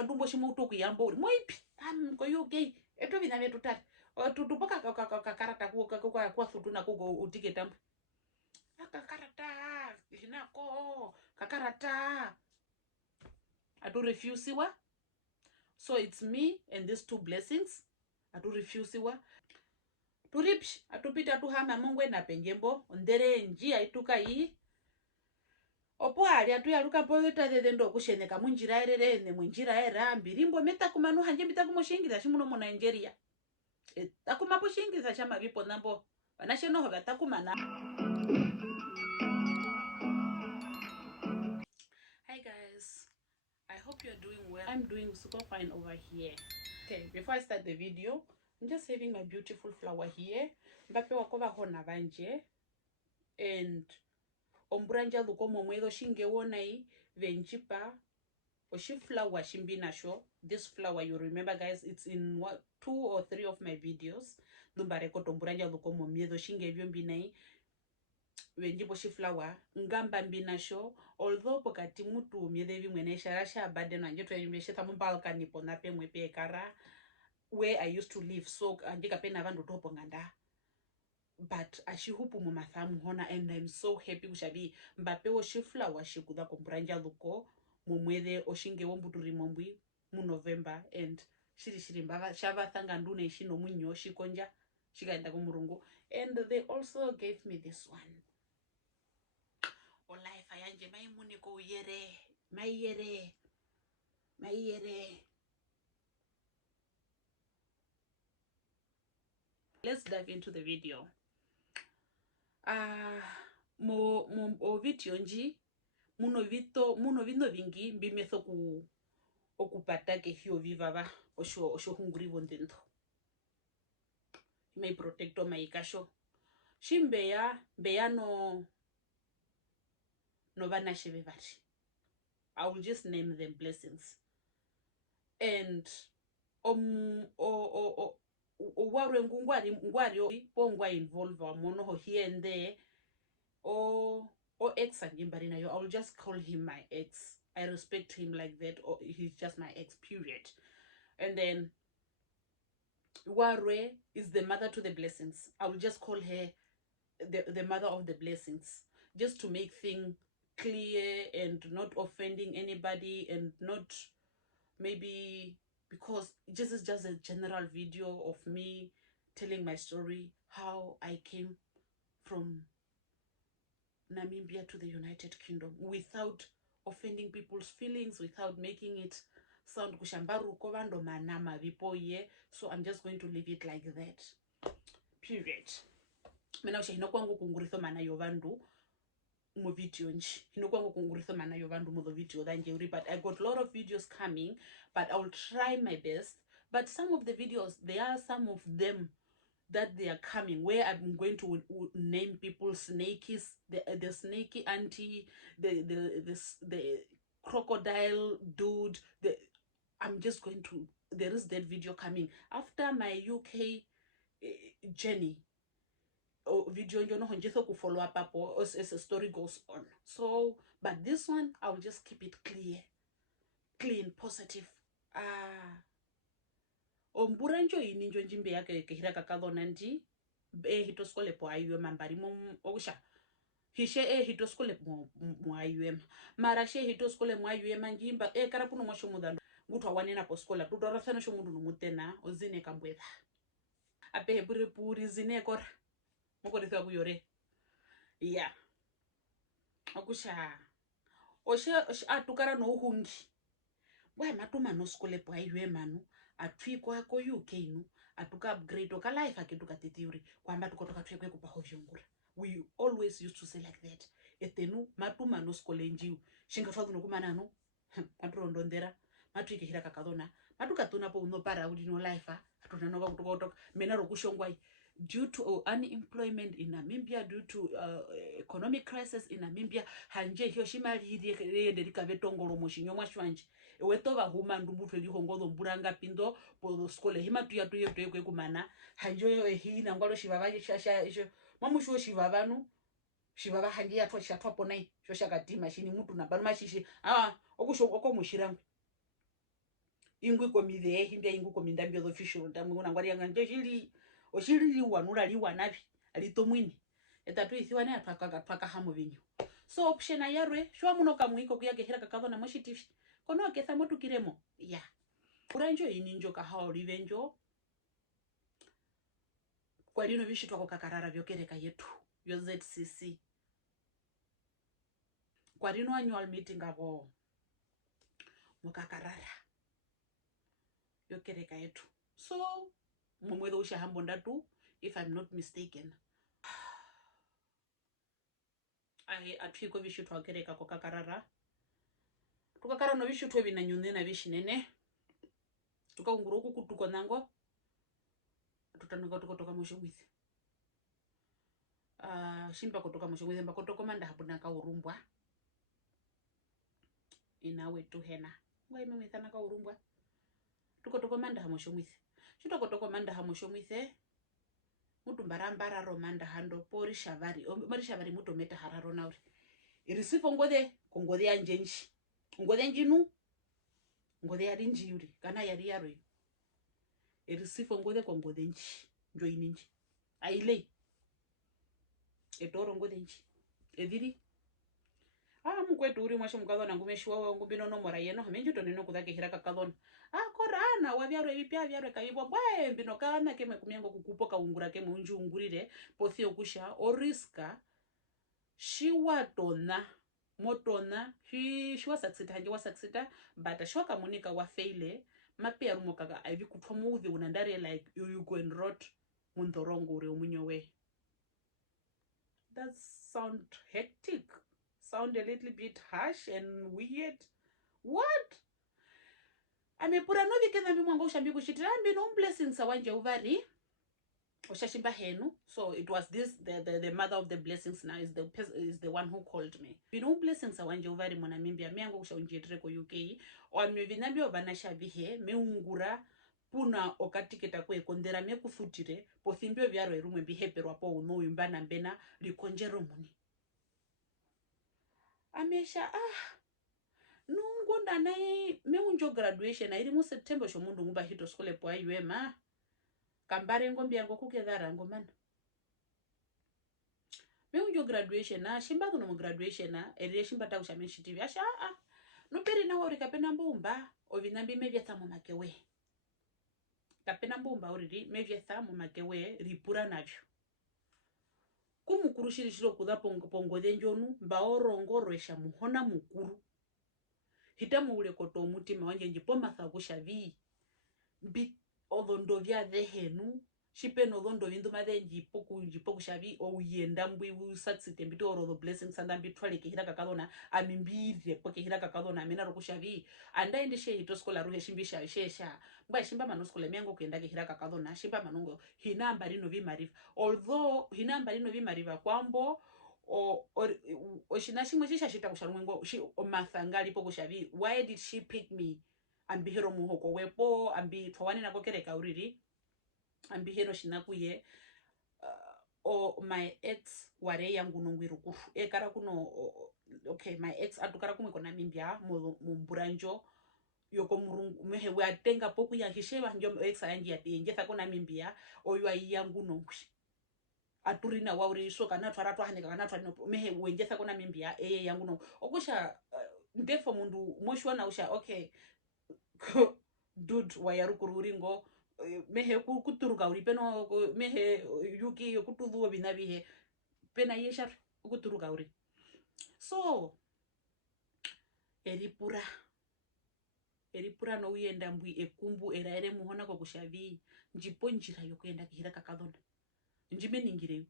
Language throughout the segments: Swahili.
ndumbo shimuto kuyambo uri moipi ko UK eto vina vetu tari tutupoka kakarata kwa sutuna kugo utike tambo kakarata jinako kakarata atu refuse wa. So it's me and these two blessings atu refuse wa turipshi atupita tuhama mongwe na penjembo ndere njia ituka hii opo ali atuyaluka poyota thethendo kusheneka munjira erere munjira era mbirimbo meta kumanu hanje mita kumoshingira shimuno mu Nigeria takuma poshingira chama bipo nambo banasheno ho batakumana. Hi guys, I hope you're doing well. I'm doing super fine over here. Okay, before I start the video, I'm just having my beautiful flower here. Mbape wakoba hona Wandje and ombranja luko momwedo shinge wonai venchipa oshi flower shimbina show. This flower, you remember guys, it's in 2 or 3 of my videos. Dumbareko tombranja luko momwedo shinge vyombinai venjipo shi flower ngamba mbina show. Although pokati mutu myedevi mwene sharasha badeno anjeto yimesheta mbalkani pona pemwe pe kara where I used to live, so anjika pena vandu topo nganda. But ashihupu mumathamu hona, and I'm so happy kushabi mbape oshi flower shikuda kombranja luko mumwede oshinge wombuturi mombwi mu November, and shiri mbaga shaba thanga ndune shino munyo shikonja shikaenda kumurungu. And they also gave me this one. Life ayanje mai muniko yere mai yere. Let's dive into the video. Mo video nji muno vino vingi mbimetho ku okupata ke hiyo vivava osho hunguri bondento may protecto may kasho shimbeya no vana shebevari. I will just name them blessings. And warwe ngwari pongwa involve mono ho here and there o ex anjimbari nayo. I will just call him my ex. I respect him like that, or he's just my ex, period. And then warwe is the mother to the blessings. I will just call her the mother of the blessings, just to make things clear and not offending anybody, and not maybe because this is just a general video of me telling my story, how I came from Namibia to the United Kingdom without offending people's feelings, without making it sound kushambaru kovando manama vipoye. So I'm just going to leave it like that, period. Mena usha hinokwangu kunguritho mana yovandu mu video nji hinokwangu kunguritho mana yovandu mu video danjeuri. But I got a lot of videos coming, but I will try my best. But some of the videos, there are some of them that they are coming where I'm going to name people snakies, the snaky auntie, the crocodile dude. I'm just going to, there is that video coming after my UK journey. Video you know honjetho ku follow up apo as the story goes on. So but this one I will just keep it clean, positive. Omburanjo ininjo njimbe yake kehira kakadona ndi hitoskole po aywe mambari mom osha hishe hitoskole mo aywe mara she hitoskole mo aywe manjimba karapuno mo shomudando ngutwa wanena po skola tutorasana shomudu numutena ozine kambwetha ape heburi zine kora mokoritwa kuyore yeah okusha oshe atukara no hungi bwa matuma no skole po aywe manu atwikwa ko UK no atuka upgrade oka life aketuka titiuri kwamba tukotoka twekwe kupa hovyongura. We always used to say like that. Etenu matuma no skole njiu shinga fadhu no kumana no maturondondera matwike hira kakadona matuka tuna po no para udi no life atuna no kutoka mena rokushongwai due to unemployment in Namibia, due to economic crisis in Namibia. Hanje Hiroshima hidi rikavitongolo mushinyo mwashwanje wetova huma ndumbuto lihongozo mburanga pindo po skole hima tuye kumana hanjo hi na ngwalo shivavaje shasha isho mamusho shivavanu shivava hanje yatwa shatwapo nai shosha kadima shini mutu na banu mashishi okusho oko mushirangu ingwe komide hinda ingwe kominda mbyo official ndamwe unangwari yanga nje oshili wanula liwanabi alitomwini etatu ithiwane ataka hamo vinyo so option ayarwe shwa muno kamwiko kuyagehera kakavona moshitivi kono aketha motukiremo ya uranjo ininjo kahao livenjo kwa lino vishitwa kwa kakarara vyokereka yetu vyo ZCC kwa lino annual meeting abo mukakarara vyokereka yetu so mumwedho ushahambo ndatu if I'm not mistaken atwiko vishitwa wakereka kwa kakarara tukakara no vishitwa vinanyunde na vishinene tukaungura huku kutuko nango tutanuka tukotoka moshomwithe shimba kotoka moshomwithe mbakotoko manda habuna ka urumbwa inawe tu hena ngwa ime mwithana ka urumbwa tukotoka manda hamoshomwithe chitokotoko manda hamoshomwithe mutu mbarambara romanda hando pori shavari mari shavari muto meta hararo nauri irisifo ngode kongode anjenji ngode njinu ngode yari njiri kana yari yaro irisifo ngode kongode nji njo ininji aile etoro ngode nji ediri mukwetu uri mwasho mukadona ngumeshiwa wa ngumbino no mora yeno hamenju to neno kudake hiraka kadona korana wavyaro ebipya vyaro kayibwa bwe mbino kana keme kumyengo kukupoka ungura ke munju ungurire pothio kusha oriska shiwatona motona shiwa saksita hanje wa saksita but shoka munika wa faile mapia rumokaga avi kutwa muvi unandare like you go and rot mundorongo uri omunyowe. That sound hectic, sound a little bit harsh and weird. What? Amepura no vikenda mimwango ushambi kushitira mbino blessings awanje uvari oshashimba henu. So it was this the mother of the blessings now is the one who called me. Bino blessings awanje uvari mona mimbia miango ushaunjitire ko UK o amvinambio banasha bihe meungura puna okatiketa kwe kondera mekufutire pothimbio vyaro erumwe biheperwa po uno imbana mbena likonjero muni amesha nungunda nae meunjo graduation iri mu September shomundu nguba hito skole po ayuema kambare ngombi yango kukedhara ngomana meunjo graduation na shimba kuno mu graduation na eri shimba ta ushamenshi TV asha noperi na wori kapena mbumba ovinambi mevyatha mu makewe kapena mbumba oriri mevyatha mu makewe ripura navyo kumukurushirishiro kuda pongode njonu mbaorongorwesha muhona mukuru hitamu ule koto mutima wanje njipo matha kushavi mbi odhondo vya dhehenu shipeno odhondo vindu madhe njipo kushavi Ouyenda mbwi usatsite mbito oro blessings anda mbitwale kehira kakadona amimbire poke hira kakadona amena rokushavi anda endeshe hito skola ruhe shimbisha shesha mbwa shimba manoskola miango kenda kehira kakadona shimba manungo hinamba rino vimariva although hinamba rino vimariva kwambo o shinashimwe shishashita kusharumwengo omathangali po kushavi why did she pick me ambihero muhoko wepo ambi twawane nako kereka uriri ambihero shinakuye my ex ware yangu nongwiru kufu ekara kuno okay my ex atukara kumwe kona mimbya mumburanjo yoko murungu mehe watenga poku ya hisheba njo ex yangi yatenje takona mimbya oywa yangu nongwi aturina wauri shoka na twara haneka kana twara mehe wenje takona mimbya yangu no okusha ndefo mundu moshwa na usha okay dude wayarukururingo mehe kuturuka uri peno mehe yuki kutudhuo binabihe pena yesha kuturuka uri so eripura no Ouyenda mbwi ekumbu eraere muhona ko kushavi njipo njira yokenda kihira kakadona njime ningire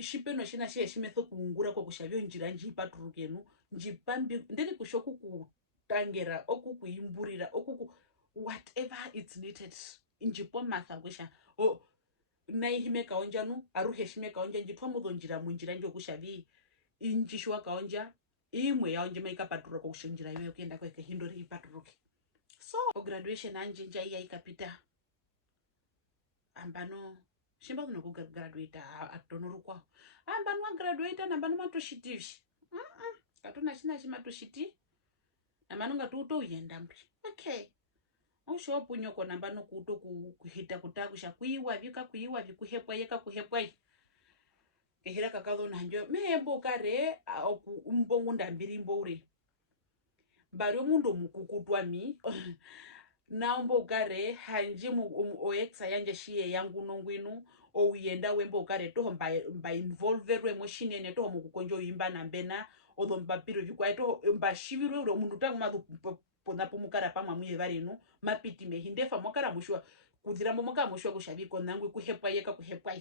shipeno shina shimetho kuungura ko kushavi njira njipaturukenu njipambi ndeni kushoku kutangera okukuimburira whatever it's needed njipo matha kusha naihime kaonjanu aruhe shime kaonja njitwa mudonjira munjira njo kushavi injishwa kaonja imwe yaonje maika paturoko ko kushinjira yoyo kenda kweke hindori ipaturoke so graduation anje nja iya ikapita ambano shimba kuno ku graduate atonoru kwa ambano wa graduate nambano matoshitivi katuna shina shimatoshiti na manunga tuto Ouyenda mbri okay usho punyoko namba no kuto kuhita kutakusha kuiwa vikuhepwa yeka kuhepwa kehira kakalo nanjo mehembo kare mbongu ndambiri mbore bari omundu mukukutwa mi naombo kare hanje oexa yanje shiye yangu nongwinu Ouyenda wembo kare toho mba involverwe moshinene toho mukukonjo yimba nambena odo mbapiro vikwa toho mba shivirwe ro mundu tangu madu pona pomukara pamwa muye varenu mapiti mehindefa mokara mushwa kudira moka mushwa kushabiko nangu kuhepwa yeka kuhepwa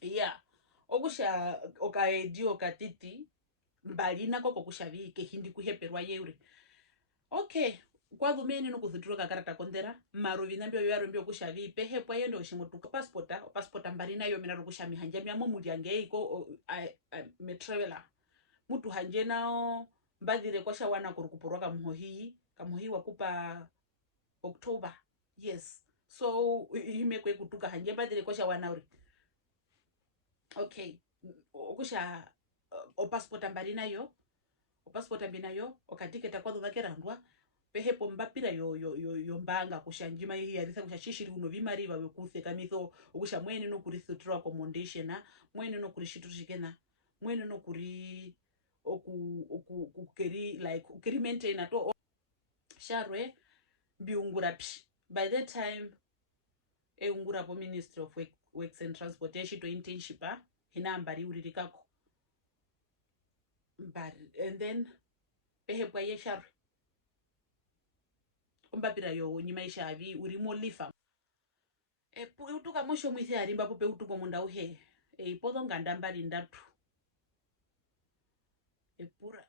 yeah okusha okaedi okatiti mbalina koko kushavi kehindi kuheperwa yeure okay kwadu meni no kuzituro kakarata kondera marovi nambyo yaro mbyo kushavi pehepwa yendo oshimotuko passporta mbalina yo mina rokushami hanje myamo mulyange iko me traveler mutu hanje nao mbadire kwa shawana kurukuporwa kamuhi wakupa October yes so imekwe kutuka hanje mbadire kwa shawana uri okay okusha passport mbalina yo passport mbinayo okatiketa kwadu vakerandwa pehepo mbapira yo mbanga kushanjima yarisa kushashishiri uno vimari vawe kutheka mitho okusha mwene no kuri thutro accommodation na mwene no kuri shitu shikena mwene no kuri okukeri like ukeri maintain ato sharwe biungura by that time ungura po Ministry of Works and Transportation to internship hina mbari uririkako mbari and then pehepwa yesharwe ombapira yo nyimaisha avi urimo lifa utuka mosho mwisi arimba pope utuko munda uhe ipodo nganda mbali ndatu epura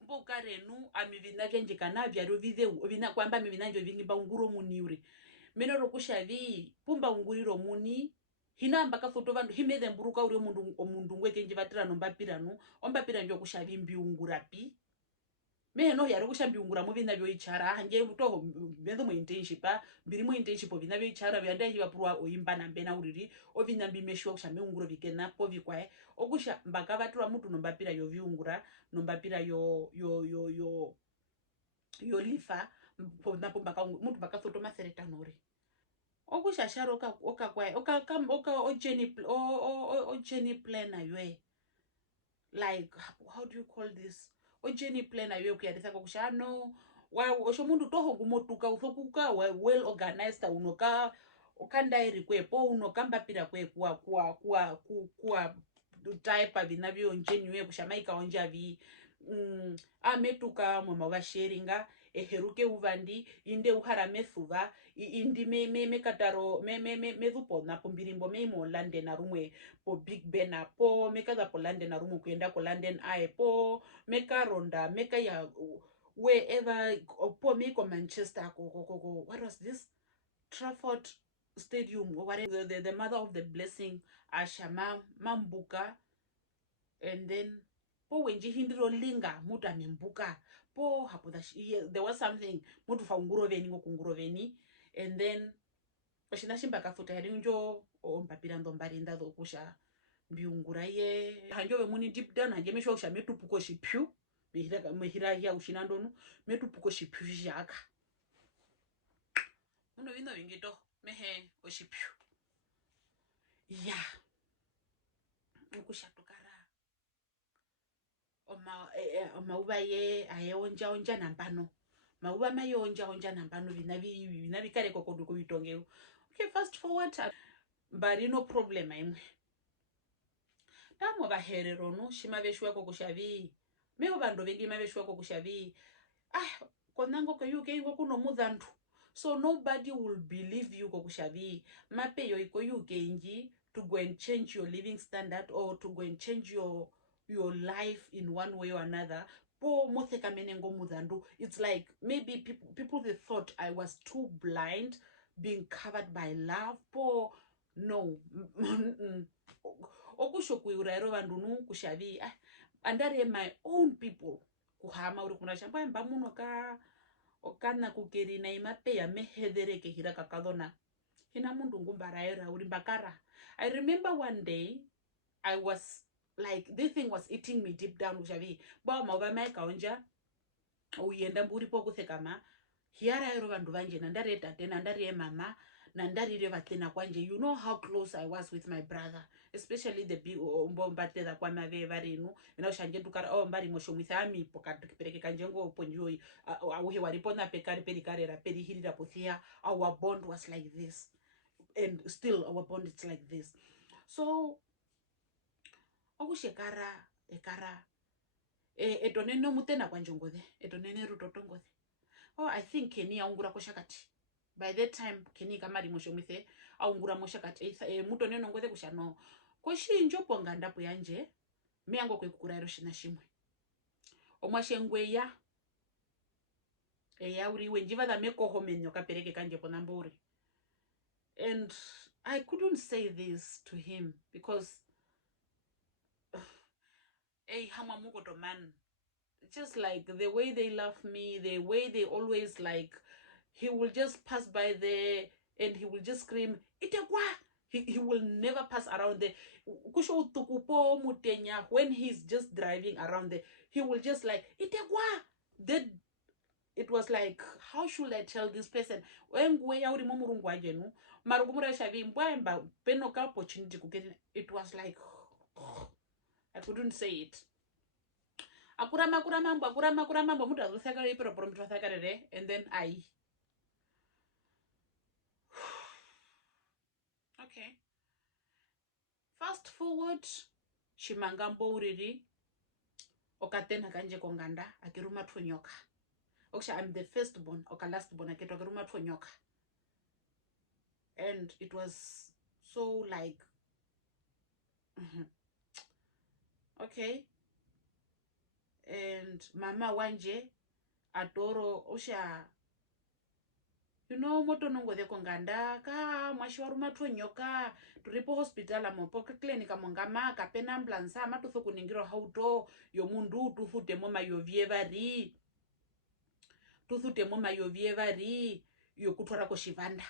mboka renu amivina vyenje kana vyaro vize vina kwamba mivina njo vingi ba unguro muniuri meno rokushavi pumba unguriro muni hina mbaka foto vandu himeze mburuka uri omundu ngwekenje vatira nombapiranu ombapira njo kushavi mbiungurapi meno yaro kushambiungura mu vina vyo ichara hanje toho mbezo mu internship mbiri mu internship vina vyo ichara vyanda hiwa purwa oyimba na mbena uriri ovina mbimeshwa kushambe unguro vikena po vikwae okusha mbaka vatira mutu nombapira yo viungura nombapira yo lifa napo mbaka mutu mbaka foto masereta nori okusha sharoka okakwae oka ojeni planner ywe like how do you call this ojeni planner ywe kuyadisa kokusha no wa osho mundu toho gumotuka uthokuka well organized unoka okandairi kwepo unokambapira kwe kwa type vinavyo njeni ywe kushamaika onjavi ametuka mwa vasharinga eheruke uvandi inde uharame thuva indi me kataro me dhupo na pombirimbo me mo London na rumwe po Big Ben po mekaza po London na rumu kuenda ko London ae po meka ronda meka ya wherever po meko Manchester ko what was this Trafford Stadium or whatever the mother of the blessing ashama mambuka and then po wenji hindiro linga mutu amembuka po hapo there was something mutu fa unguroveni ngokunguroveni and then oshina shimba kafuta yari njo ompapira ndo mbarinda dhokusha mbiungura ye hanjove muni deep down hanje mesho kusha metupuko shipyu mehira ya ushina ndonu metupuko shipyu shaka muno vino vingito mehe oshipyu ya ukusha tukara omauva ye ayeonja nambano mauva mayonja nambano vinavi kare kokoduko vitongeo okay fast forward bari no problem imwe tamo baherero no shima veshwa kokushavi meho bando vengi maveshwa kokushavi konango ko UK ngo kuno mudhantu so nobody will believe you kokushavi mapeyo iko UK nji to go and change your living standard or to go and change your life in one way or another po motheka menengo mudhandu it's like maybe people they thought I was too blind being covered by love po no okusho kuirairo vandunu kushavi andare my own people kuhama uri kuna shamba mba muno okana kukeri na imapeya mehedereke hira kakadona hina mundu ngumbaraira uri mbakara I remember one day I was like this thing was eating me deep down kushavi ba mauva maika onja Ouyenda mburi po kuthekama hiara ero vandu vanje nandari tate nandari mama nandari revatena kwanje. You know how close I was with my brother, especially the big mbombatera kwa mave varinu ina ushanje tukara mbari moshomwitha amipo katukipeleke kanjengo ponjoi auhe waripona pekari perikarera perihirira pothia. Our bond was like this, and still our bond is like this. So okushekara ekara etoneno mutena kwanjongode etonene rutotongode. I think Kenny aungura koshakati. By that time Kenny kamari moshomwithe aungura moshakati mutoneno ngode kushano koshinjo ponganda puyanje miango kwekukura ero shina shimwe omwashengweya uri njiva da meko homenyo kapereke kanje ponamburi. And I couldn't say this to him because hama muko to man, just like the way they love me, the way they always like, he will just pass by there and he will just scream itekwa. He will never pass around there. Kusho tukupo mutenya, when he's just driving around there, he will just like itekwa. Then it was like, how should I tell this person? It was like I couldn't say it. And then okay. Fast forward, shimangambo uriri okatena kanje konganda akiruma twonyoka. I'm the firstborn, or lastborn, I get a nyoka. And it was so like, okay. And Mama Wandje, Adoro, Osha, you know, moto nongo de konganda, ka, mwashiwaruma nyoka, Tripple hospital, poke clinic, mongama, kapena amblansa, matuso kuningiro hauto, yomundu, tufute moma yovievari. Tuthute moma yovievari yokutwara koshivanda.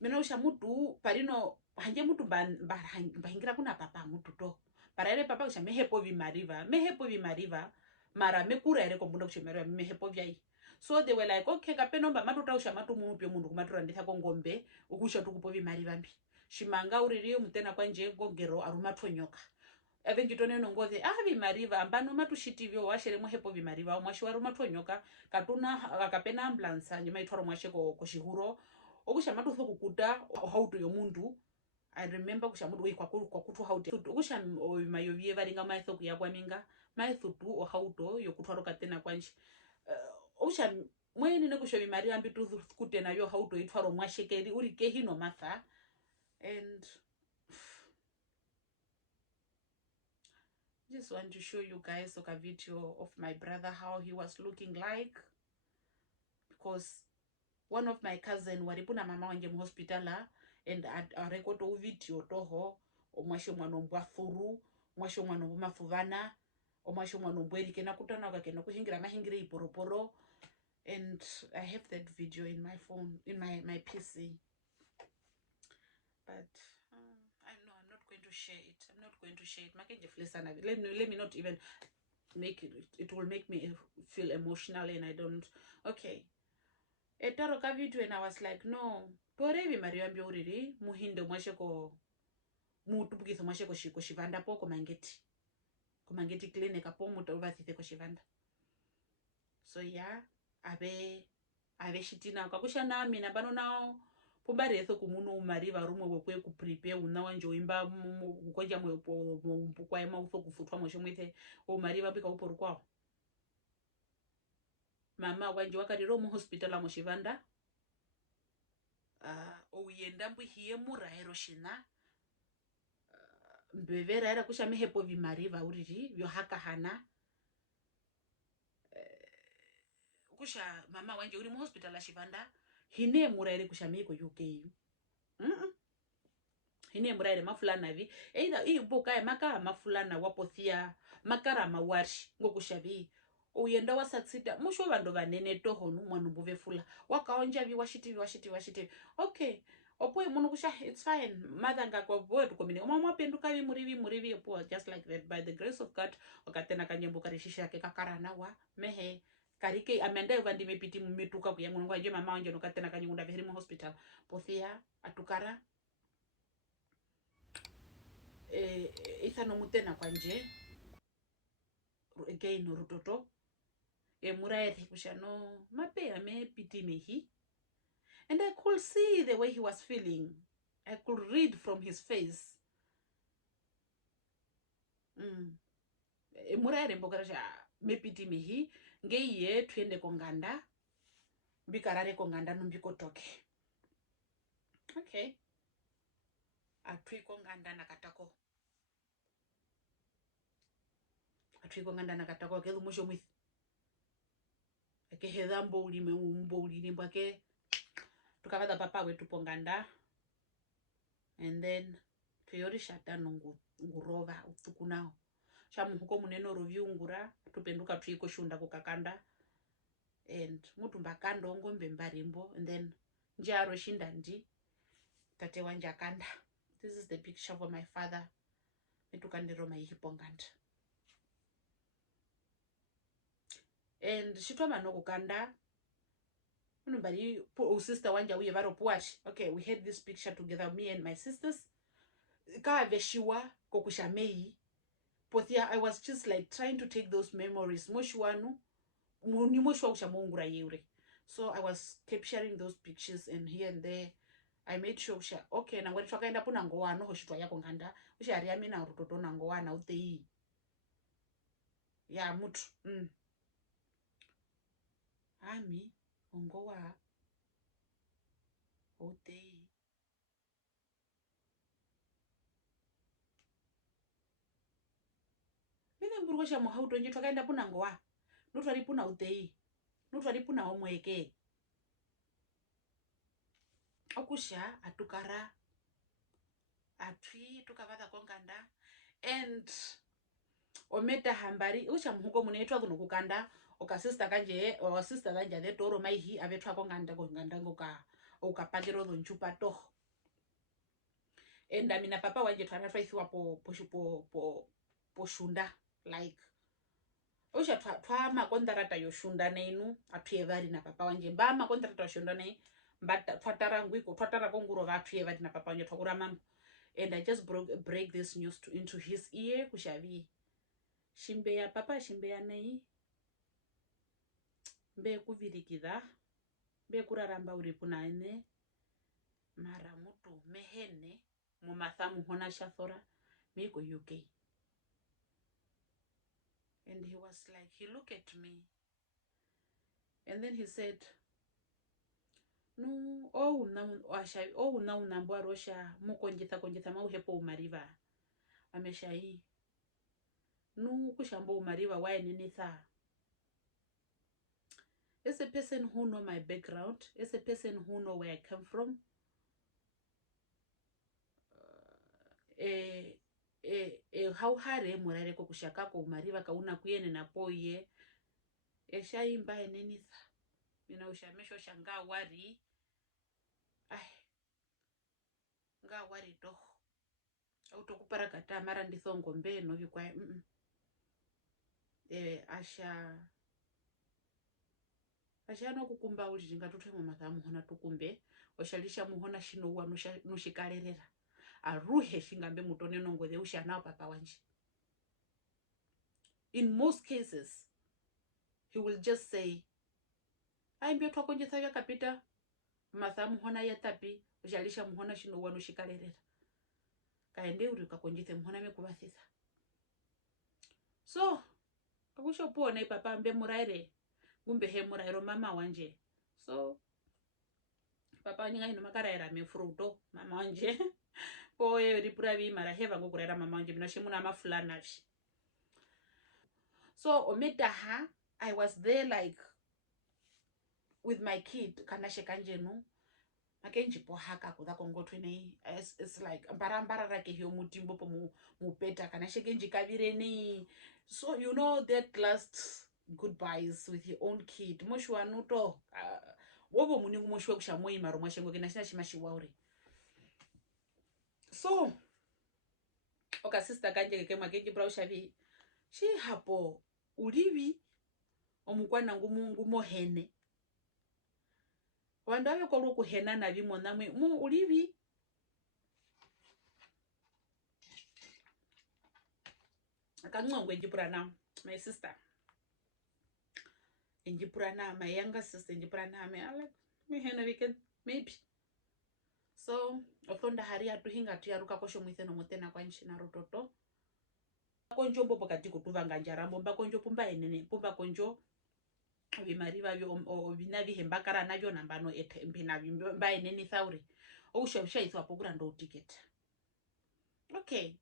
Mena usha mutu parino hanje mutu bahingira kuna papa mutu to. Parare papa usha mehepo vi mariva mara mekura ere kombunda kushimera mehepo vyai. So they were like, okay, kapenomba matuta usha matu mupyo mundu kumatura nditha kongombe ukusha tukupo vi mariva mbi. Shimanga uririyo mutena kwanje ngogero aruma twonyoka. Evenjitone nongothe vimariva ambano matushitivo washere muhepo vimariva mwashiwaru matonyoka katuna akapena ambulance nyuma itwaro mwasheko koshihuro okusha matutho kukuta hauto yomundu. I remember kusha mundu kwa kutu hauto okusha mayovie varinga maitho kuya kwaminga maitho tu hauto yokutwaro katena kwanje okusha mweni nekusha vimariva mbitu kutena yo hauto itwaro mwashekeri uri kehino matha. And just want to show you guys a video of my brother, how he was looking like, because one of my cousin waripuna mama wanje mu hospital and I record a video toho omwasho mwana mbwathuru mwasho mwana mafuvana omwasho mwana mbwerike nakutana kakena kuhingira mahingire iporoporo. And I have that video in my phone, in my PC, but I know I'm not going to share it. I'm not going to share it. Let me not even make it. It will make me feel emotional and I don't. Okay. Etaro ka video and I was like, no. Torevi mariambi uriri muhinde mwasheko mutubukitho mwasheko shiko shivanda po komangeti. Komangeti clinic apo mutabathite ko shivanda. So yeah, abe shitina kakusha nami na bano nao pombare etho kumuno umariva rumwe wekwe ku prepare una wanje imba kukonja mwe kwa ema utho kufutwa mwe mwite umariva bika upo rukwao. Mama wanje wakariro mu hospital mu Shivanda. Ouyenda mbuhiye muraero shina. Mbevera era kusha mehepo vimariva uriri vyo hakahana. Kusha mama wanje uri mu hospital la Shivanda. Hine muraere kusha meko UK. Hine muraere mafulana vi. Either ibuka ya maka mafulana wapothia makara mawarish ngokushavi. Ouyenda wasatsita musho bando banene tohonu mwanu buvefula wakaonja vi washiti. Okay, opo munu kusha, it's fine. Madanga kwa board komine mama penduka vi murivi opo just like that. By the grace of God okatena kanyembo karishisha ke kakarana wa mehe karike amenda vandi mepiti mumetuka kuyangu ngwa je mama wanje nokatena kanyunda veri mu hospital pothia atukara ithano mutena kwanje again rutoto muraere kushano mape ame piti mehi, and I could see the way he was feeling. I could read from his face. Muraere mbogarasha me piti mehi ngeye twende konganda bikarare konganda numbikotoke. Okay, atwi konganda nakatako kelu musho mwith ke hedha mbouli mbake tukavada papa wetu ponganda, and then tuyori shata ngurova utukunao shamu huko muneno rovyungura tupenduka tuiko shunda kukakanda, and mutu mbakando ngombe mbarimbo, and then njaro shindandi tate wanja kanda. This is the picture of my father metukandiro maihiponganda, and shitwa no kukanda nobody sister wanja uye varo puachi. Okay, we had this picture together, me and my sisters ka veshiwa kokushamei pothia. I was just like trying to take those memories moshuanu ni moshwa kushamongura yeure, so I was capturing those pictures, and here and there I made sure okay na ngwari twakaenda puna ngowano hoshitwa yako nganda ushari yami na rutoto na ngowana utei ya mutu ami ongowa utei mine mburu washa mohauto nje twakaenda puna ngowa nutwari puna utei nutwari puna omweke okusha atukara atwi tukavada konganda, and ometa hambari usha muhuko muneitwa kuno kukanda oka sister kanje o sister kanje de toro maihi avetwa konganda ngoka ukapakiro nchupa to, and amina papa wanje twana twaithiwa po shunda like usha twa makondarata yo shunda nenu atyevari na papa wanje mba makondarata yo shunda nei mbata twatara ngwiko twatara konguro vatyevari na papa wanje twakura mama, and I just break this news into his ear kushavi shimbe ya papa shimbe ya nei mbe kuvirikidha mbe kuraramba uri punaine mara mutu mehene mumathamu hona shathora miko UK. And he was like, he looked at me and then he said, no, una unambua rosha mukonjitha mauhepo umariva ameshai no kushambo umariva wae ninitha. As a person who know my background, as a person who know where I come from, how hare murare ko kushaka ko umariva kauna kuyene na poye eshaimba ninitha mina ushamesho shanga wari nga wari to autokupara kata mara ndithongo mbe no vikwa asha no kukumba uli ngatutwe mu mathamu hona tukumbe oshalisha muhona shino wa nushikarerera aruhe shingambe mutone nongwe usha na papa wanje. In most cases he will just say aimbio twakonjitha ya kapita mathamu hona yatapi oshalisha muhona shino wa nushikarerera kaende uri kakonjithe muhona mekubathitha. So akusho pone papa mbe muraire gumbe he murairo mama wanje, so papa nyinga ino makaraira me fruto mama wanje poe ripuravi mara heva ngokuraira mama wanje minashimuna mafulana. So ometaha I was there like with my kid kanashe kanjenu makenji po haka kuda kongotwe nei it's like barambara rake hiyo mutimbo po mupeta kanashe kenji kabire nei. So you know that last goodbyes with your own kid moshwa nuto wobo muningu moshwa kushamoi maro mwashengo kinashina shimashiwauri. So oka sister kanje kema kenji braushavi shi hapo ulivi omukwana ngumo hene wandu ave kwa ku hena na vimona mwe mu ulivi akangongwe njipurana my sister njipurana my younger sister njipurana me hena weekend maybe so othonda hari atuhinga tuyaruka kosho mwitheno mutena kwa nchina rototo konjo mbo pokati kutuvanga njarambo mba konjo pumba enene pumba konjo bimari babyo obinabi hembakara nabyo nambano mpina mba enene thauri okushabisha ithwa pokura ndo ticket okay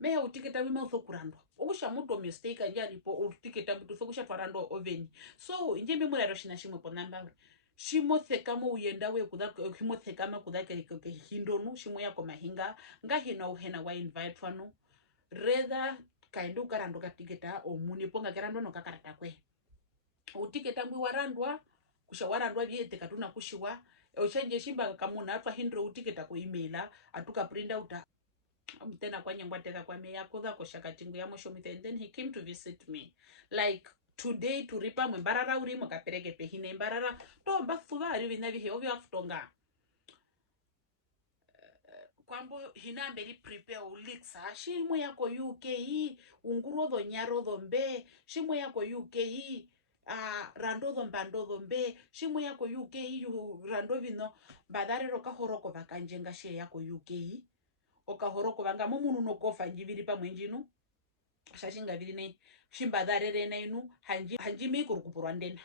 meya utiketa wima uthokurandwa okusha muto mistake anja ripo utiketa muto sokusha twarando oveni so njembe muraro shina shimwe po namba shimothekamo Ouyenda we kuda himothekama kuda ke hindonu shimo yako mahinga ngahina uhena wa invite wano rather kaendo karando katiketa omuni ponga kerando no kakarata kwe utiketa mbwi warandwa kusha warandwa biete katuna kushiwa ochanje shimba kamuna atwa hindro utiketa ko emaila atuka print out mtena kwa nyangwa teka kwa me yakoda ko shakatingu ya mosho mite and then he came to visit me like today to ripa mbarara uri mukapereke pe hine mbarara to mbafuba ari binabi he obyo afutonga kwambo hina mbeli prepare uliksa shimo yako UK ungurodho nyarodho mbe shimo yako UK randodho mbandodho mbe shimo yako UK rando vino badare roka horoko vakanjenga she yako UK okahoroko vanga mumunu nokofa njiviri pa mwenjinu shashinga vili ne shimbadharere na inu hanji mikuru kupurwa ndena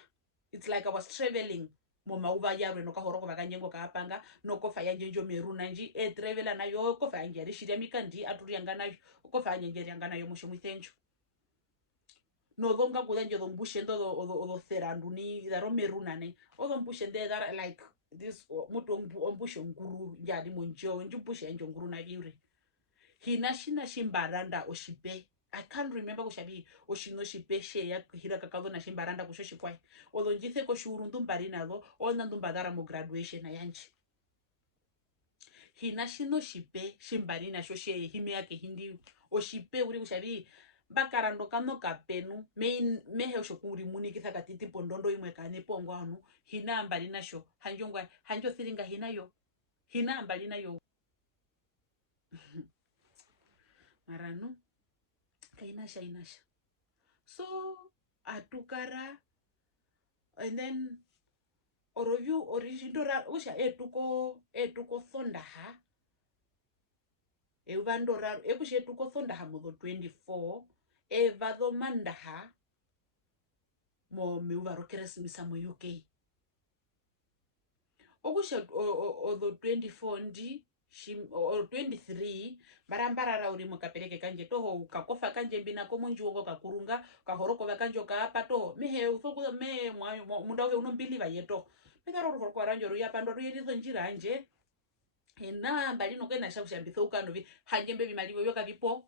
it's like I was traveling moma uva yarwe nokahoroko vakanjengo kaapanga nokofa yanjenjo meruna nji travela nayo kofa yanjeri shiria mikandi aturi yanga nayo kofa yanjeri yanga nayo musho mwithenjo nodonga kudanjo dombushe ndo odo theranduni daro meruna ne odo mbushe nde that like this mutu ombushe nguru njadi monjo njubushe enjo nguru na vire hinashina shimbaranda oshipe I can't remember kushabi oshino shipe she ya hira kakado na shimbaranda kushoshi kwai odo njithe ko shuru ndumbari nalo ona ndumbadara mo graduation na yanchi hinashino shipe shimbari na shoshe hime yake hindi oshipe uri kushabi bakarando kano kapenu mehe oshokuri munikitha katiti pondondo imwe kane pongo anu hina mbali nasho hanjongwa hanjo thiringa hinayo hina mbali nayo maranu inasha so atukara and then orovyu orishindora usha etuko thondaha evandora ekushe etuko thondaha mo 24 evado mandaha mo meuvaro keresimisa mo UK okusha odo 24 ndi or 23 barambara uri mukapereke kanje toho kakofa kanje mbina ko munjugo kakurunga kahoroko bakanjo ka apato mehe uthoku me munda we unombeliva yeto megaro ruko aranjo ruya pando ruyirizo njira anje ena mbali no kena shakushambitho ukano vi hanje mbe bimalivo yo kavipo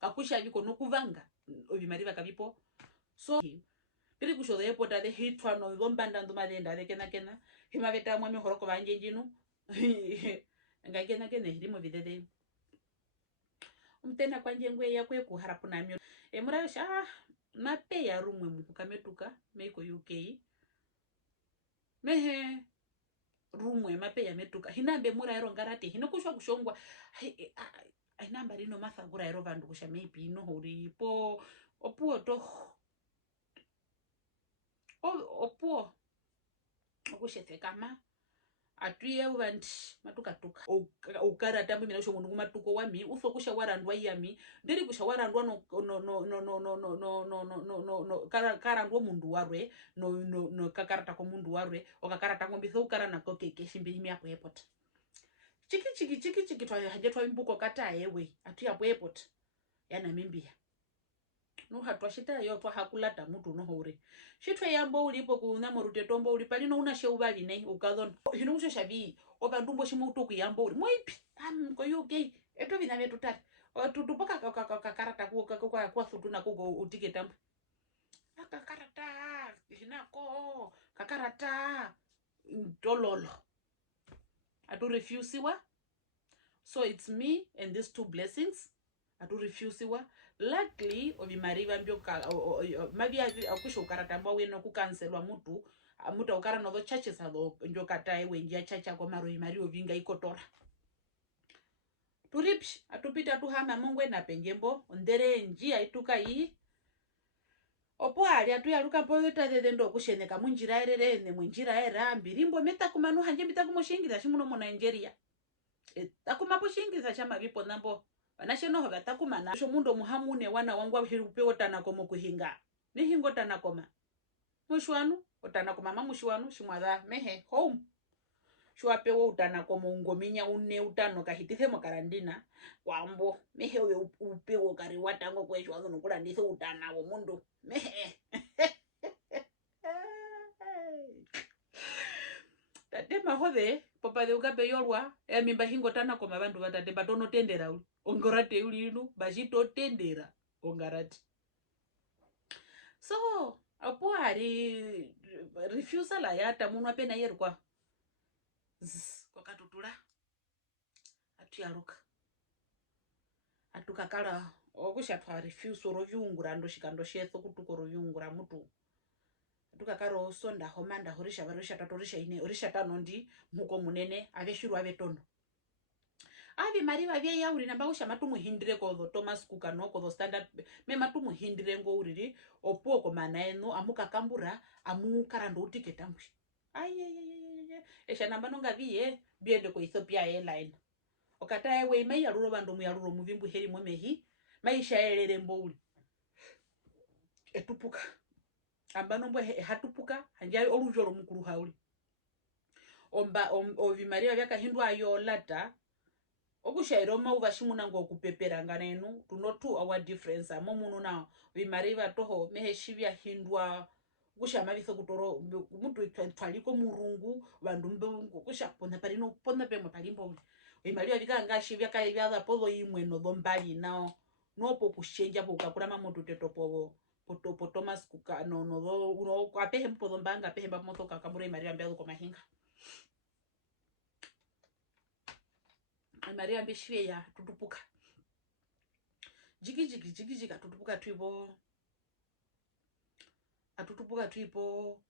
kakusha biko nokuvanga obimaliva kavipo so biri kushodo yepota the hitwa no lombanda ndumalenda de kena himaveta mwe horoko banje njinu ngakena kene hirimo videde umtena kwanje ngwe yakwe kuharapu namyo emura sha mape ya rumwe mukametuka meiko UK mehe rumwe mape ya metuka hinambe mura ero ngarate hinokushwa kushongwa inamba rino mathagura ero vandu kusha maybe no horipo opuo to opuo okushete kama atuye uvanti matukatuka ukarata mimi nasho mungu matuko wami ufokusha warandwa yami ndiri kusha warandwa no karandwa mundu warwe no kakarata ko mundu warwe okakarata ngombitho ukarana ko keke shimbiri yako airport chiki twa hajetwa imbuko kata yewe atuya po airport ya Namibia no hatwa shita yo twa hakulata mutu no hore shitwe yambo ulipo kuna morute tombo ulipali no una sheubali ne ukadon hino usho shabi obandumbo shimutu ku yambo uri moipi ko UK eto bina vetu tati tutupoka kakarata kwa thutuna kugo utiketa kakarata hinako kakarata dololo atu refusiwa so it's me and these two blessings atu refusiwa. Luckily ovimariva mbio mavi akusho ukaratamba weno kukanselwa mutu ukara no churches ado njo katae wenjia chacha kwa maro imari ovinga ikotora turipsh atupita tuhama mongwe na penjembo ndere njia ituka hii opo ali atuyaluka poyota thethendo kusheneka munjira erere ne munjira era mbirimbo meta kumanu hanje mita kumoshingira shimuno mo Nigeria takuma poshingira chama vipo nambo banasheno hoga takumana sho mundo muhamune wana wangu ahirupe otana komo kuhinga ni hingo tana koma mushwanu otana koma mamushwanu shimwada mehe home shwapewo utana komo ngominya une utano kahitithe mo karandina kwambo mehe upewo kari watango kweshwa no kulandithe utana wo mundo mehe tatema hode popa de ugabe yorwa mimba hingo tana koma bantu batate batono tendera uli ongorate uli inu bajito tendera ongarati so apo ari refusal ayata munwa pena yerwa kwakatutula atuyaluka atukakala okushatwa refusal rovyungura ndo shikando shetho kutukoro vyungura mutu tukakaro sonda homanda horisha barusha tatorisha ine orisha tanondi muko munene aveshuru avetono avi mariva vya yauri namba usha matumu hindire ko Thomas Cook no ko standard me matumu hindire ngo uriri opuo ko manaeno amuka kambura amukarando utiketa mbwi ayeyeyeye esha namba nonga viye biende ko Ethiopia airline okata ewe mai yaruro bando mu yaruro muvimbu heri mwemehi maisha elele mbouli etupuka ambano mbwe hatupuka hanjai olujoro mukuru hauli ovimaria vyaka hindu ayolata okushairo mauva shimuna ngo kupepera nganenu to not to our difference amomunu na vimaria toho meheshivya hindwa kushama vitho kutoro mutu twaliko murungu vandu mbungu kushapona parino pona pemo palimbo vimaria vikanga shivya kai vyada podo imwe no dombali nao nopo kushenja po kakura mamoto tetopo po Thomas Cook no apehe mpodo mbanga apehe mbamoto kakamura Maria mbelo ko mahinga Maria mbeshwe ya tutupuka jigi atutupuka tuibo atutupuka tuipo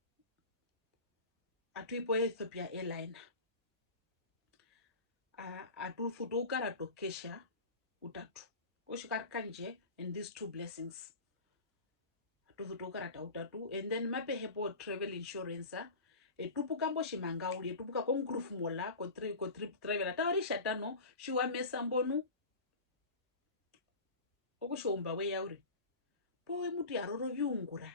Ethiopia airline atufutuka ratokesha utatu ushikarkanje and these two blessings atufutuka rata utatu and then mapehepo travel insurance etupuka mbo shimangauli etupuka ko ngrufu mola ko trip travel atawarisha tano shiwa mesa mbonu okushomba we yauri powe mutu yaroro vyungura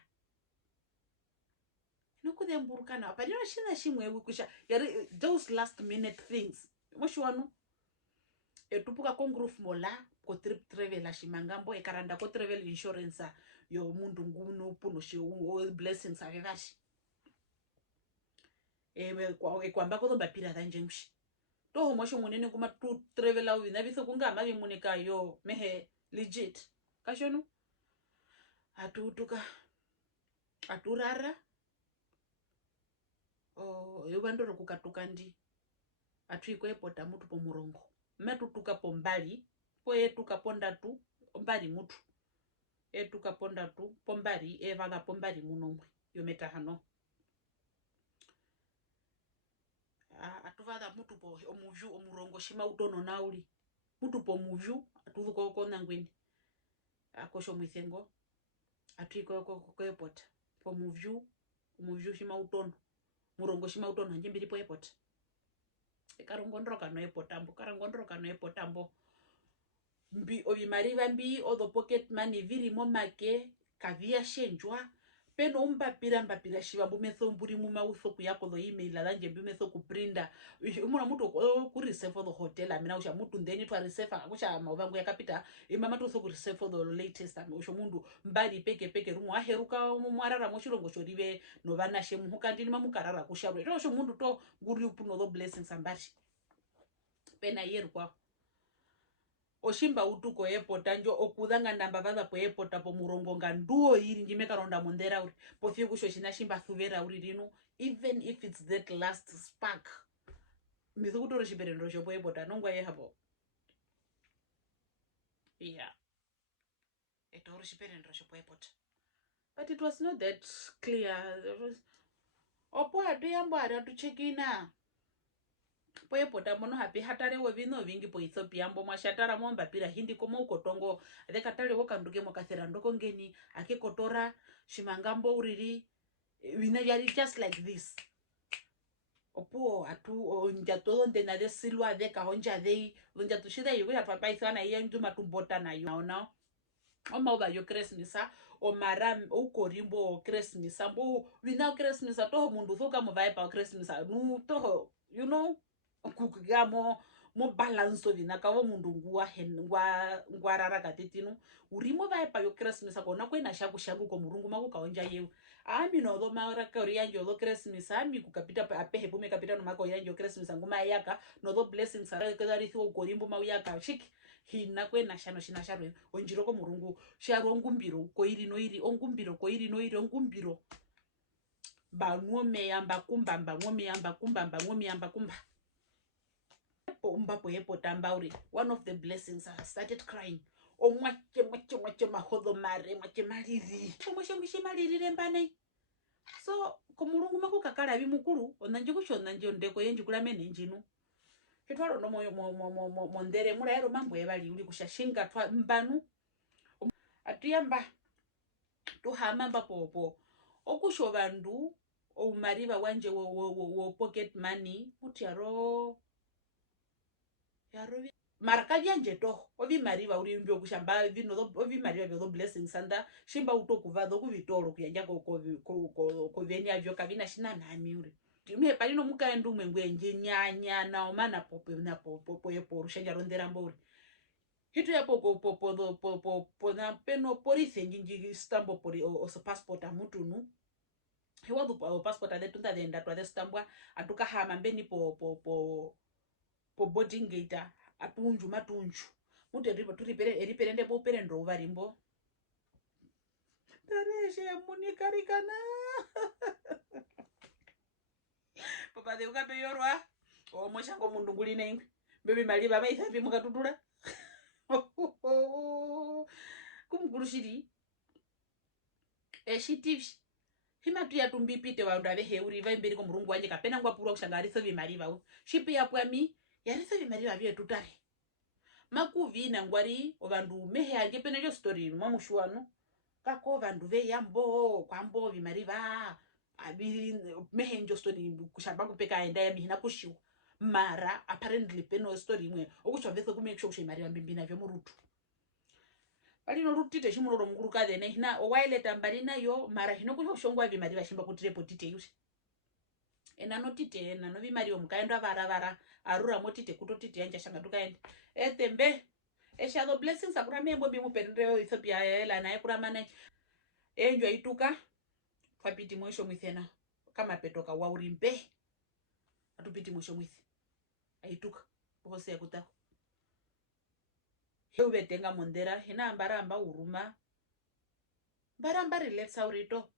nokudemburukana apalino shina shimwe wikusha yari those last minute things moshwanu etupuka ko ngrufu mola ko trip travel shimangambo ekaranda ko travel insurance yo mundu ngunu puno shi blessings avevashi kwamba ko mbapira danjemshi toho mosho munene kuma tu travel au nabitho kunga mabi munika yo mehe legit kashono atutuka aturara yobandoro kukatuka ndi atuiko epota mutu po murongo metutuka po mbali po etuka pondatu mbali mutu etuka pondatu po mbali evaga po mbali munomwe yometa hano atuvada mutu po omuvyu omurongo shima utono nauli mutu po muvyu atuzuko ko nangweni akosho mwisengo atuiko ko airport po muvyu shima utono murongo shima utono njimbiri po airport ekarongondroka no airport ambo mbi obimariva mbi odo pocket money viri momake kavia shenjwa peno mbapira shiva bumetho mburi mumauso kuyako do email lanje bumetho kuprinda umuna mutu ku reserve for the hotel amina usha mutu ndeni twa reserve akusha mavangu yakapita imama to so ku reserve for the latest usho mundu mbali peke rumu aheruka mwarara mochirongo chorive no vana shemu hukandini mamukarara kushabwe usho mundu to guri upuno the blessings ambati pena yerwa oshimba utuko airport anjo okudanga ndamba vaza po airport apo murongo nganduo iri njimeka ronda mondera uri pofie kusho shina shimba thuvera uri rino even if it's that last spark mithu kutoro shiberendo shopo airport anongwa ye hapo yeah eto rishiperendra shopo airport. But it was not that clear. It was opo atu yambo atu chekina po airport amono happy hatare wo vino vingi po Ethiopia ambo mwashatara momba pira hindi komo ukotongo ade katale wo kanduke mo kathera ndoko ngeni ake kotora shimangambo uriri wina yari just like this. Opo atu onja todo ndena de silwa de kahonja de onja tushida yugo ya papa isana yenju matumbota na yo now oma uba yo Christmas o maram o korimbo Christmas ambo wina Christmas to mundu thoka mo vai pa Christmas nu to you know kukugamo mo balance vina ka wo mundu ngwa rara katitinu urimo vai pa yo Christmas akona kwena shaku ko murungu maku kaonja yewu ami no do mara ka ori yanjo do Christmas ami kukapita apehe pume kapita no mako yanjo Christmas nguma yaka no do blessings ara ka dari tho korimbo mau yaka shik hina kwena shano shina sharo onjiro ko murungu sharo ngumbiro ko iri no iri ongumbiro ko iri no iri ongumbiro ba ngome yamba kumbamba ngome yamba kumbamba ngome yamba kumba umba po yepo tambauri. One of the blessings I started crying. O mwache mahodo mare mwache maliri omweshe maliri rembane so komulungu mako kakala bimukuru onanje kushona nje ndeko yenje kula mene njinu hitwalo no mo ndere mula yero mambo yebali uli kushashinga twa mbanu atuyamba tuhamamba popo okusho bandu o mariba wanje wo pocket money mutiaro yaro maraka byanje to ovi mariba uri mbyo kushamba vino ovi mariba byo blessings anda shimba utokuva do kuvitoro kuyanja ko veni avyo kavina shina nami uri me palino mukaendu mengwenje nyanya na omana popo na popo yepo rushanja rondera mbori hitu ya popo na peno police njinji stambo pori o passport amutunu hiwa do passport ade tunda denda to ade stambwa atuka hama mbeni po boarding gate atunju matunju mute ripo eriperende bo perendo varimbo tareshe munikarikana papa de ukape yorwa o moshango mundu nguline ingwe bebe mali baba ithapi mukatutula kumgurushiri shitivi himatu ya tumbipite wa ndave heuri va imberi ko murungu wanje kapena ngwa pura kushangari so bimali bawo shipi ya pwami yariso bimali bavye tutare makuvina ngwari obandu mehe aje pene jo story mwa mushuano kako bandu ve yambo kwambo bimali ba abi mehe njo story kushamba kupeka enda ya mihina kushiwa mara apparently peno story mwe okuchwa vetho kumekisho kushimali bambina vyo murutu palino rutite shimuroro muguruka dene hina owaile tambari nayo mara hino kushongwa bimali bashimba kutripo tite yushi enano tite enano bimali omukaenda vara arura motite kutotite yanja shanga tukaenda etembe eshado blessings akura membo bimupendeo Ethiopia ela na ekura mane enjwa ituka kwapiti mwisho mwithena kama petoka wa urimbe atupiti mwisho mwithi aituka bose yakutako hewe tenga mondera hina ambara uruma mbara relax aurito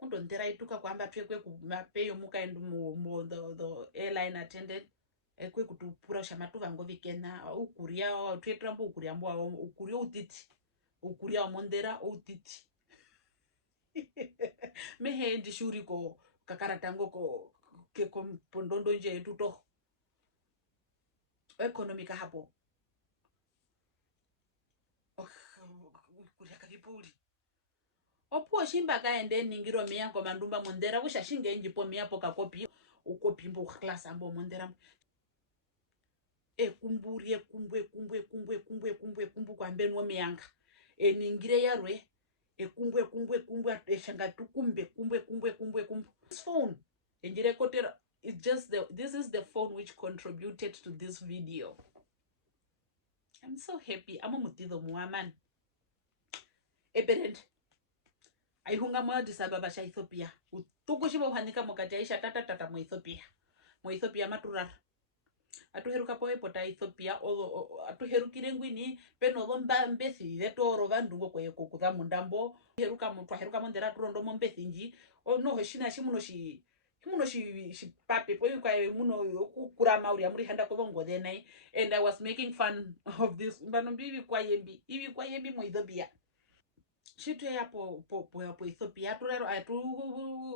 mundo ndera ituka kwamba twekwe kumapeyo mukaendu mu the airline attendant ekwe kutupura shamatu vango vikena ukuria twetrambo ukuria mbo ukuria utiti ukuria mondera utiti mehe ndi shuri ko kakaratango ko ke pondondo nje tuto economica hapo ukuria kavipuli opuo shimba kaende ningiro miyango mandumba mondera kushashinge njipo miyapo kakopi ukopimbo class ambo mondera kumburie kumbu kwa mbenu miyanga ningire yarwe kumbwe shanga tukumbe kumbe phone njire kotera it's just this is the phone which contributed to this video. I'm so happy amo mutido muaman eberend aihunga mo Addis Ababa sha Ethiopia utukushiba uhanika mokati aisha tata mo Ethiopia maturara atuheruka poe pota Ethiopia atuherukire ngwini peno lomba mbethi letoro vandungo kwa kukutha mundambo heruka mondera turondo mo mbethi nji no heshina shimuno shi muno she pape po kwa muno kura mauri amuri handa ko bongo then and I was making fun of this mbano bibi kwa yembi mo Ethiopia shitu ya po Ethiopia turero atu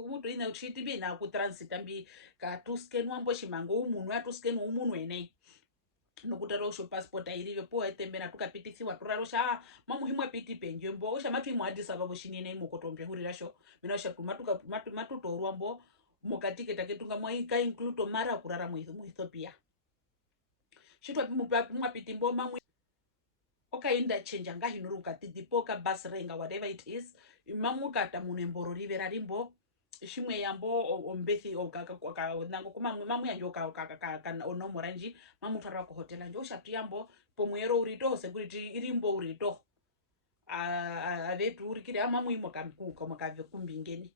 muto ina chiti bi na ku transit ambi ka tu scan wambo shimango umuntu atu scan umuntu ene nokutaro sho passport airive po etembe na tukapitisiwa turaro sha mamuhimu apiti penje mbo usha matu imwadisa babo shinene mukotombe hurira sho mina sha tumatuka matu torwambo mukatike take tunga mwa ka include mara kurara mu Ethiopia shitwa mwapiti mbo mamu okainda change anga hinuruka tidipoka bus renga whatever it is mamukata munemboro rivera rimbo shimwe yambo ombethi okaka nango kuma mamu yanjo ka ono moranji mamu tara ko hotel anjo shatu yambo pomwero urito security irimbo urito a vetu urikire mamu imoka mkuka mukave kumbingeni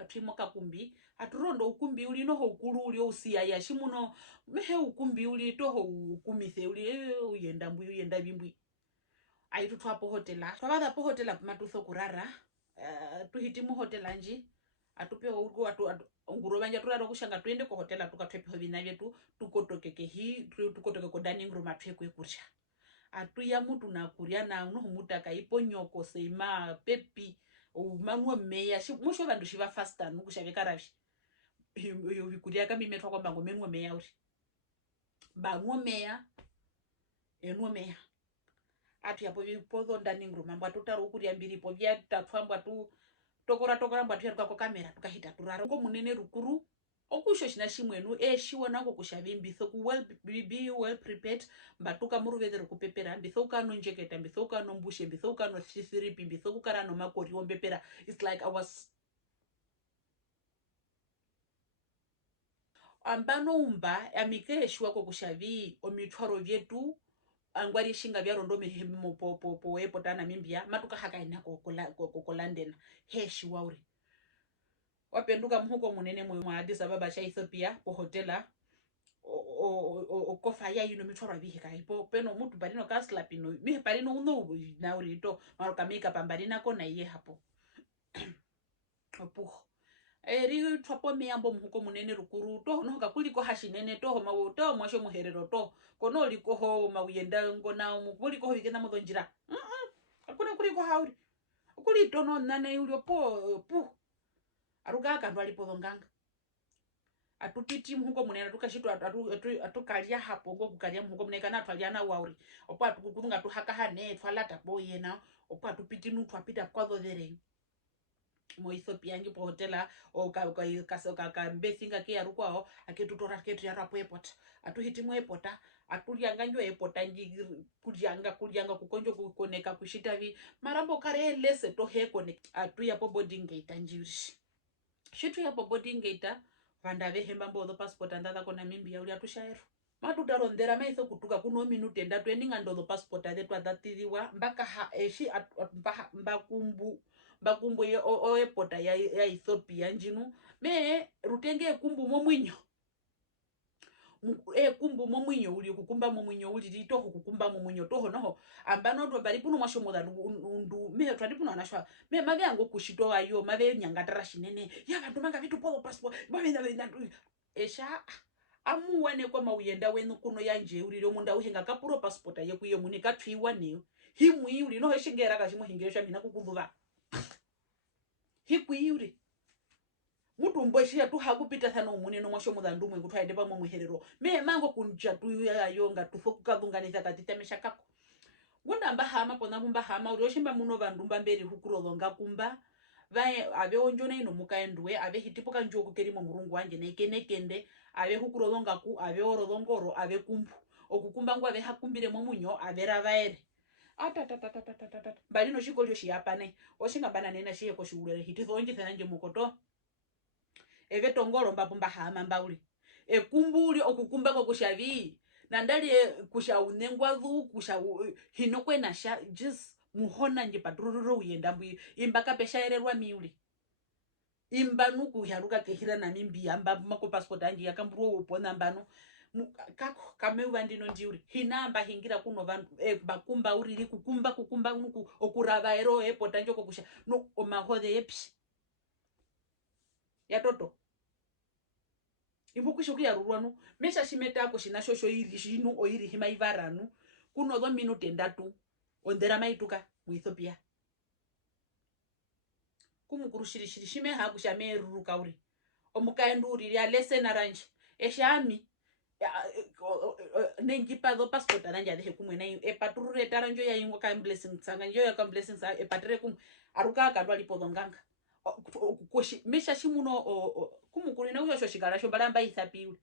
atimoka kumbi aturondo ukumbi uli no hokuru uli usiya ya shimuno mehe ukumbi uli to ukumithe uli uyenda mbu uyenda bimbwi aitu twapo hotela twabada po hotela matutho kurara tuhiti mu hotela nji atupe urgo atu nguro banja turaro kushanga twende ko hotela tukatwepe bina byetu tukotokeke hi tukotoke ko dining room atwekwe kurya atuya mutu na kurya na no mutaka iponyoko seima pepi umanwa meya musho bantu shiva faster nukushaveka ravi yo vikuria kama imetwa kwamba ngomenwa meya uri banwa meya enwa meya atu yapo vipozo ndani nguruma mbwa tutaro ukuria mbiri po vya tatwambwa tu tokora mbwa tuyarwa kwa kamera tukahita turaro ko munene rukuru okusho shina shimwenu shiwa nako kushavimbitho ku be well prepared mbatuka muruvedero kupepera mbitho kano njeketa mbitho kano mbushe mbitho kano sisiripi mbitho kukara no makori ombepera. It's like I was ambano umba amikeshwa ko kushavi omitwaro vyetu angwari shinga vyarondo mehemo po airport na mimbia matuka hakaina ko London heshi wauri wapenduka mhuko munene mwa Addis Ababa cha Ethiopia po hotela o kofa ya yino mitwaro bihika ipo peno mutu barino kasla pino mi barino uno na urito maroka meka pambarina kona iye hapo opu eri twapo miyambo mhuko munene rukuru to no kakuliko hashinene to mawo to mwasho muherero to kono liko ho Ouyenda ngona mukuliko ho bigena modonjira akuna kuliko hauri kuli tono nane ulio pu aruga kandu alipo nganga atutiti mhuko munene tukashitwa atukalia hapo ngo kukalia mhuko munene kana twaliana wauri opo atukukunga tuhakahane twalata boyena opo atupiti nu twapita kwazo there mo Ethiopia ngi po hotela o ka mbethinga ke yarukwao aketutora ketu yarapo airport atuhiti mo airport atulianga njo airport ngi kulianga kukonjo kukoneka kushitavi marambo kare lese to he connect atuya po boarding gate njiri shitu ya po boarding gate vanda vehemba mbodo passport andada kona mimbi uli atushaero matutarondera maitho kutuka kuno minute ndatu endinga ndodo passport adetu adatiriwa mbaka eshi mbakumbu ye airport ya Ethiopia njinu me rutenge kumbu momwinyo kumbu momwinyo uli kukumba momwinyo uli dito kukumba momwinyo toho noho ambano ndo bari puno mwasho moda ndu me twandi puno anashwa me mave ango kushito ayo mave nyangatara shinene ya bantu manga vitu polo passport mave na esha amuwane kwa Ouyenda wenu kuno yanje uli munda uhinga kapuro passport ye kuye muni katwiwa niyo himwi uli no heshingera kashimo hingesha mina kukuvuva hikuyuri mutu mboshia tu hakupita sana umuneno mwasho mudhandu mwe kutwaende pa muherero me mango kunja tu yayonga tufokuka dunganiza katitemesha kako wona mbahama pona mbahama urioshimba muno vandumba mberi hukurolonga kumba vae ave onjona ino mukaendwe ave hitipoka njoku kerimo murungu wanje nekenekende ave hukurolonga ku ave orolongoro ave kumbu okukumba ngwa ave hakumbire momunyo ave ravaere balino shikolyo shiyapane oshinga banane na shiye ko shulere hitithonje thananje mukoto eve tongolo mbapumba hama mbauli ekumbuli okukumba ko kushavi nandali kusha unengwa dhu kusha hinokwe na sha just muhona nje padururo Ouyenda mbu imbaka peshaererwa miuli imbanuku yaruka kehira na mimbi amba mako passport anje yakamburu upona mbano kako kameuva ndino ndiuri hinamba hingira kuno vantu bakumba uriri kukumba nuku okurava ero airport anjoko kusha no omahode epi ya toto imbukusho kuyarurwanu mesha shimetako shinashosho iri shinu oiri himaivaranu kuno 2 minute ndatu ondera maituka mu Ethiopia kumukurushirishiri shime haku shameruruka uri omukaenduriri alesena ranje eshami nengipadho passport aranje adehe kumwe nayo epaturure taranjo yaingo ka blessing tsanga njo ya ka blessings epatre kum aruka akadwa lipodho nganga koshi mesha shimuno kumukurina usho shikara sho balamba ithapiwe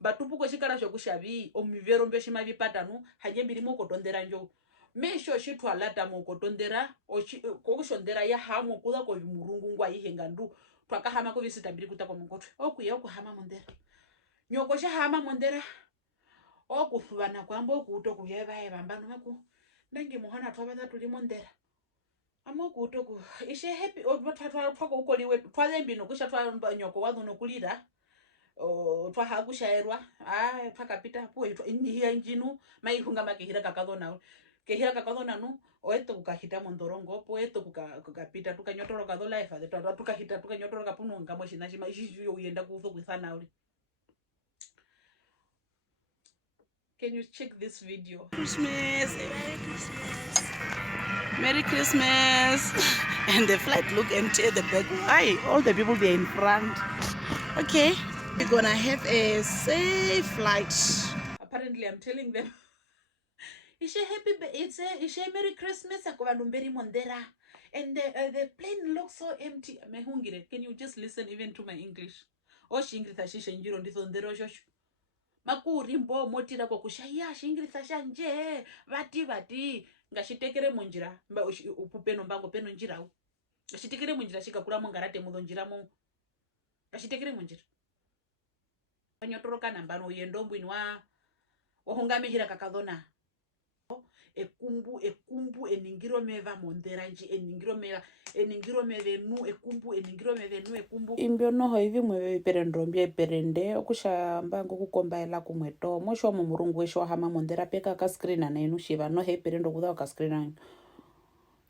batupu ko shikara sho kushavi omivero mbyo shima vipatanu haje birimo kotondera njo mesho shitwa lata mo kotondera kokushondera ya hamo kuda ko murungu ngwa ihenga ndu twakahama ko visita biri kutako mungotwe okuya okuhama mondera nyoko sha hama mondera okufubana kwambo kuto kuyeva evambano mako ndangi muhona twabada tuli mondera amoko kuto ishe happy twatwa twako ukoliwe twalembi no kusha twa nyoko wadho no kulira twahakushaerwa twakapita po hiya njinu maihunga makehira kakadhona kehira kakadhona no oeto kukahita mondorongo po eto kukapita tukanyotoroka dho life ade tukahita tukanyotoroka puno ngamo shinashima ishiyo uyenda kuzo kwithana uri. Can you check this video? Christmas, Merry Christmas, Merry Christmas. And the flight look empty at the back. Why? All the people there in front. Okay, we're gonna have a safe flight. Apparently, I'm telling them. It's a Merry Christmas. Mondera. And the plane looks so empty. Can you just listen even to my English? Oh, Shingritha Shishanjiro Ndithondero Josh. Makurimbo motira ko kushaya shingritha shanje vati ngashitekere munjira upupeno mbango peno njira u ngashitekere munjira shikakura mongarate mudo njira mo ngashitekere munjira panyotoroka nambano yendombu inwa ohungamihira kakadhona ekumbu eningiro meva monderanji eningiro mevenu ekumbu imbyo noho hivi mwe perendombye perende okushamba ngokukombaela kumweto mosho mu murungu wesho hama mondera peka ka screen anenu shiva no he perendo kuda ka screen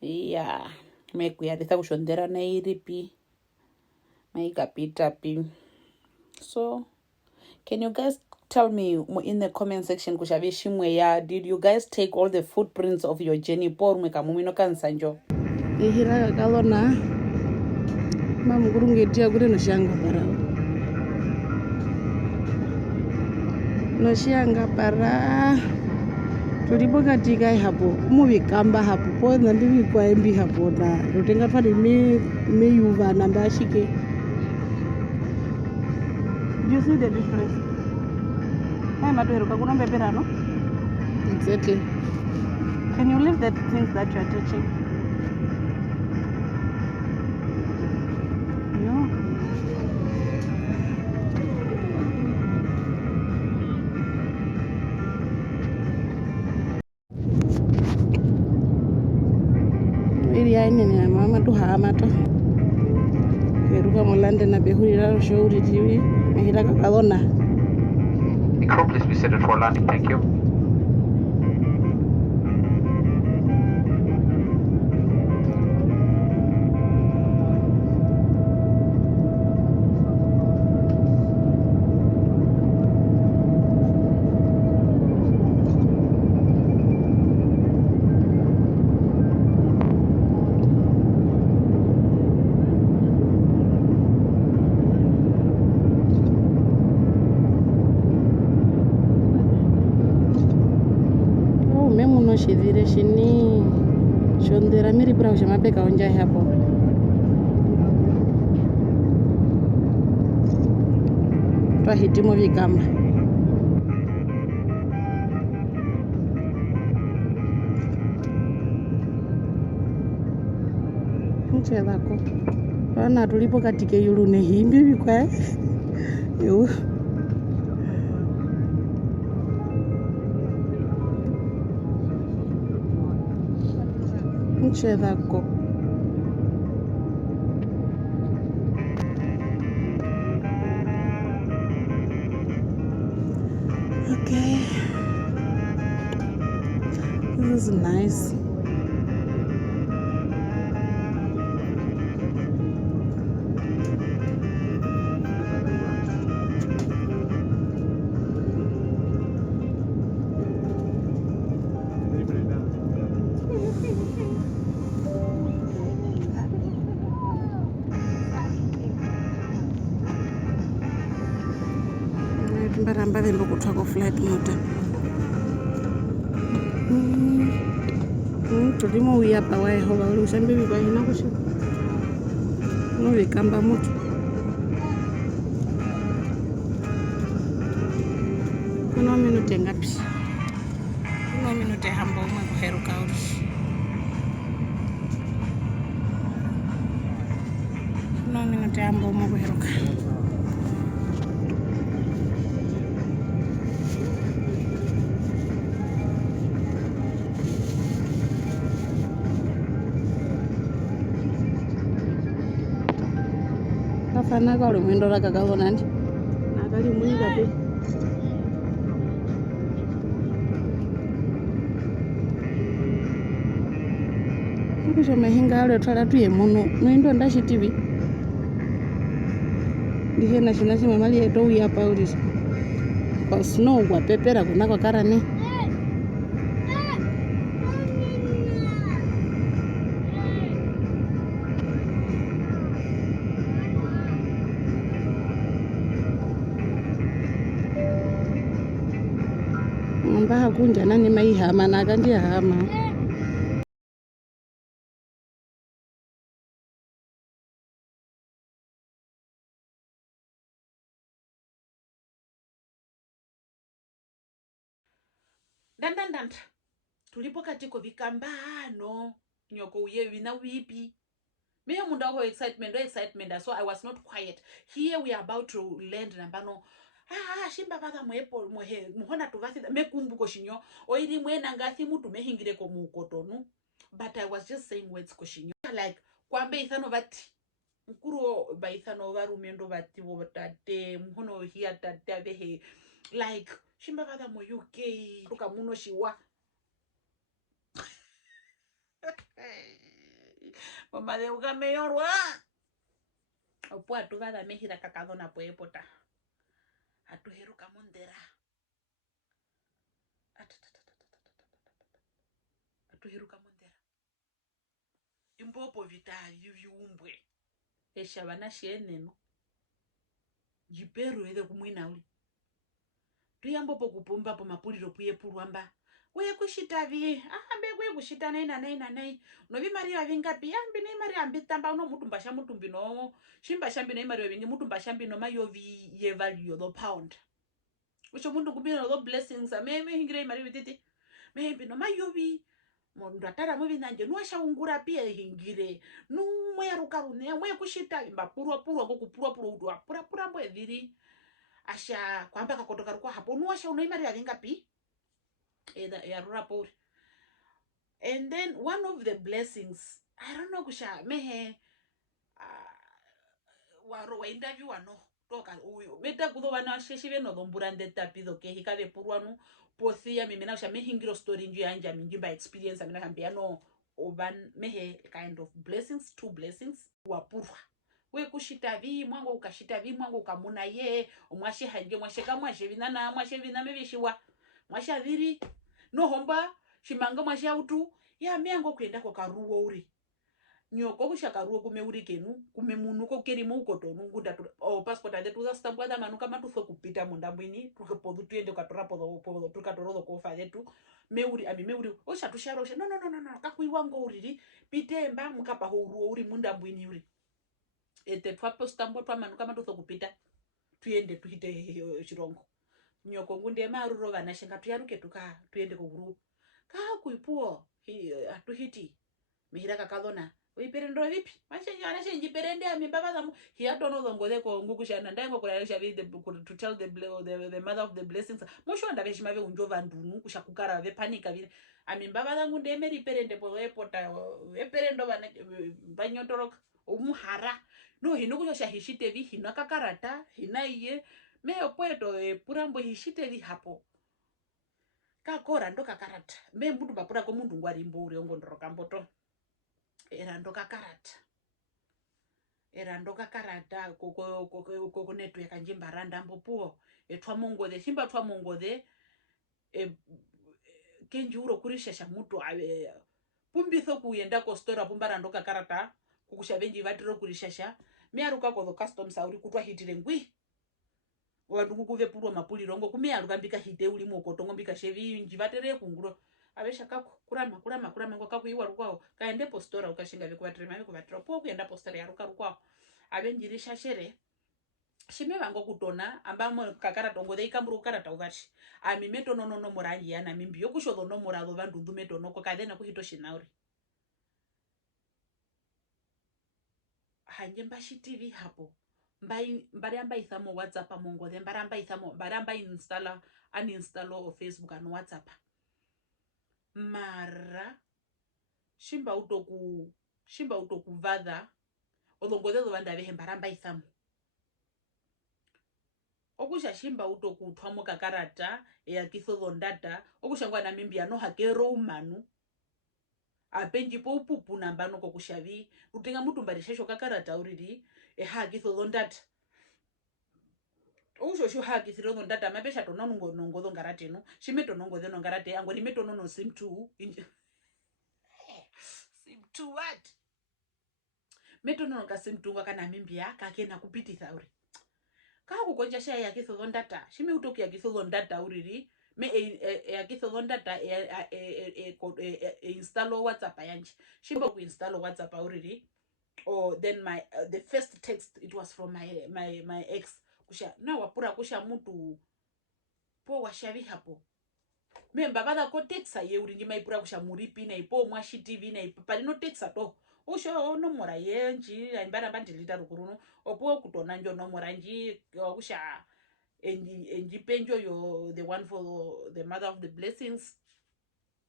iya mekuya ditha kushondera na iripi maikapita pi. So can you guys tell me in the comment section kushavishimwe ya did you guys take all the footprints of your journey por mekamumino kansanjo ihira kalona mamugurungetia kure no shanga parao no shanga para tulipo katika hapo muvikamba hapo po nambi kwa embi hapo na rutenga pale me yuva namba shike. Do you see the difference? Exactly. Can you leave the things that you are touching? No. Iri ni mama tu hama to. Keruka molande na behurira shauri tiwi mehira kakadona. Crew, please be seated for landing. Thank you. Shidire shini shondera miri pura kushamapeka onja hapo twahitimo vikamba mchezako wana tulipo katike yulu nehimbi vikwa yo mchezako okay, this is nice. Mbaramba vembo kutwako flight mota. Tulimo uyapa wa Yehova uli usambe biba hina kusho. Nole kamba moto. Kuno minute ngapi? Kuno minute hamba umwe kuheruka uli. Kuno minute hamba umwe kuheruka. Kafana ka lumendo la kakabona ndi. Nakali munyika pe. Kusho mahinga alo twala tuye muno mwendo ndashi TV ndihe na shina shima mali yeto uyapa ulisa kwa snow kwa pepera kuna kwa karane mbaha kunja nani maihama na kandi hama Ndandandanda tulipo katiko vikambano nyoko uye vina wipi me munda ho excitement so I was not quiet. Here we are about to land nambano shimba baba mwepo mohe muhona tuvathi mekumbuko shinyo oiri mwena ngathi mutu mehingire ko mukotonu, but I was just saying words koshinyo like kwambe ithano vati mkuru baithano varumendo vati wotate muhono hiya tate avehe like shimba baba mo UK tuka muno shiwa mama de uga meyorwa opo atuvada mehira kakadona poepota atuheruka mondera atuheruka mondera impopo vitali viumbwe eshavana sheneno jiperu ede kumwina uli tuyambopo kupumba po mapuliro puye purwamba we kushitavi ambe we kushita nei novi mari avingapi ambi nei mari ambitamba uno mutumba sha mutumbi no shimba shambi nei mari avingi mutumba shambi no mayovi ye value the pound ucho mundu kubino the blessings me hingire mari vititi me bino mayovi mundu atara muvi nanje nuasha ungura pia hingire nu mwe rukarune mwe kushita mbapurwa ko kupurwa pura mbo ediri asha kwamba kakotoka kwa hapo nuasha unoi mari avingapi ya rapor. And then one of the blessings I don't know kusha mehe waro wa interview wano toka uyo meta kudo wana sheshive no dombura ndeta pido ke hikave purwanu pothia mimi na sha mehingiro story nju yanja minjimba experience amina kambia no oban mehe kind of blessings, two blessings wapurwa we kushita vi mwango ukashita vi mwango ukamuna ye omwashe hanje mwashe kamwashe vinana mwashe viname vishiwa mwasha dhiri no homba shimanga mwashe autu ya miango kwenda kwa karuo uri nyoko kushaka ruo kumeuri kenu kumemunuko keri mukoto nungunda passport ande tuza stambu da manuka matufo kupita mundambwini tukepodu tuende katora podo tukatoro ko fadetu meuri osha tusharo no kakuiwa ngo uriri pitemba mukapa ho ruo uri mundambwini uri ete twapo stambu twa manuka matufo kupita tuende tuhite chirongo nyoko ngunde maruro vana shenga tuyaruke tuka tuende ko guru ka kuipuo atuhiti mihira kakadona uiperendo vipi mashenjana shenjiperende amibaba zamu here don't know ngode ko ngukushana ndayengo kurayisha to tell the mother of the blessings musho ndaveshima ve unjova ndunu kushakukara ve panika vile amibaba zangu ndemeri perende po epota eperendo bana banyotoroka umuhara no hino kushosha hishite vi hina kakarata hina iye meyo pueto purambo hishite vi hapo kakora ndo kakarata me mundu bapura ko mundu ngwarimbo uri ngondoroka mboto erando kakarata koko netu yakanjimba randa mbopuo etwa mongode shimba twa mongode kenjuro kurisha sha mutu pumbitho kuyenda ko store pumbarando kakarata kukusha benji vatiro kurisha sha miaruka ko customs auri kutwa hitire ngwi wandu kuve purwa mapulirongo kumea lukambika hite uli mokoto ngombika shevi njivatere kunguro avesha kako kurama ngo kakuiwa rukwao kaende postora ukashinga vikuvatire mami kuvatira po kuenda postora ya rukwao avenjirisha shere shime vango kutona ambamo kakara tongo dei kamburu karata uvati ami meto no morangi yana mimbi yokushodho no morado vandu ndumeto noko kadena kuhito shinauri hanje mbashi TV hapo mbari amba ithamo WhatsApp mongo de mbari amba installa uninstall Facebook and WhatsApp mara shimba utoku vada odongodedo vanda vehe mbari amba ithamo okusha shimba utoku thwamo kakarata ya kithodo ndata okusha ngwa na mimbi ano hakero umanu apenji po upupu nambano kokushavi utenga mutu mbarishesho kakarata uriri haki thondata usho haki thondata mabesha tono nongo ngarate no shimeto nongo de ngarate angoni meto no sim 2 sim 2 what meto no ka sim 2 kana mimbia kakena kupititha uri kako konja sha yaki thondata shime utoki yaki thondata uriri me yaki thondata install WhatsApp yanje shimba ku install WhatsApp uriri or then my the first text it was from my ex kusha na wapura kusha mutu po washavi hapo memba bada ko texa ye uringi maipura kusha muripi na ipo mwashi TV na ipali no texa to usho no mora yenji aimbara bandilita rukuruno opo kutona njo no mora nji kusha enji penjo yo the one for the mother of the blessings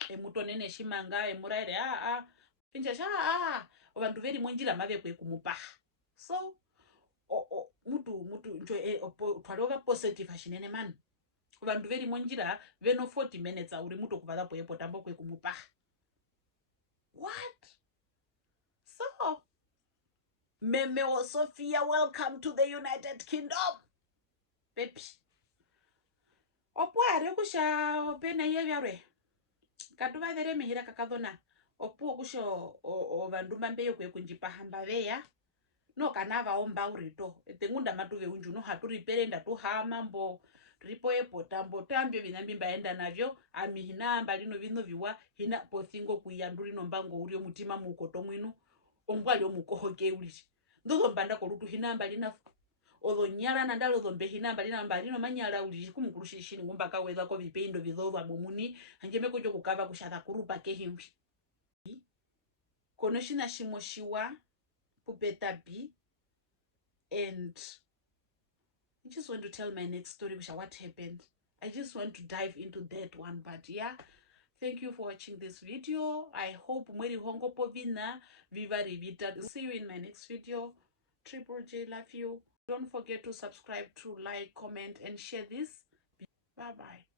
emutonene shimanga emuraire pinja sha vandu veri monjira mave kwe kumupaha so mutu njo twaloga positive ashinene man vandu veri monjira veno 40 minutes uri mutu kuvala poepo tambo kwe kumupaha what so meme o Sophia, welcome to the United Kingdom pepi opware kusha opena yevyare katuva dere mihira kakadona opuo kusho o vandu mambeyo kwe kunjipaha mbaveya no kanava omba urito tengunda matuve unju no haturiperenda tu hamambo ripo epo tambo tambyo vinambi mbaenda navyo amihina mbalino vino viwa hina pothingo kuyanduri no mbango uri omutima mukoto mwinu ongwali omukohoke uri ndozo mbanda ko lutu hina mbalina odo nyala na ndalo do mbehina mbalina mbalino manyala uri kumukulushishini ngumba kaweza ko vipendo vidova bomuni hanjeme ko kukava kushaka kurupa kehimbi konoshina shimoshiwa pupeta B and I just want to tell my next story what happened. I just want to dive into that one, but yeah, thank you for watching this video. I hope mweri hongo povina viva rivita. See you in my next video. Triple J, love you. Don't forget to subscribe, to like, comment and share this. Bye bye.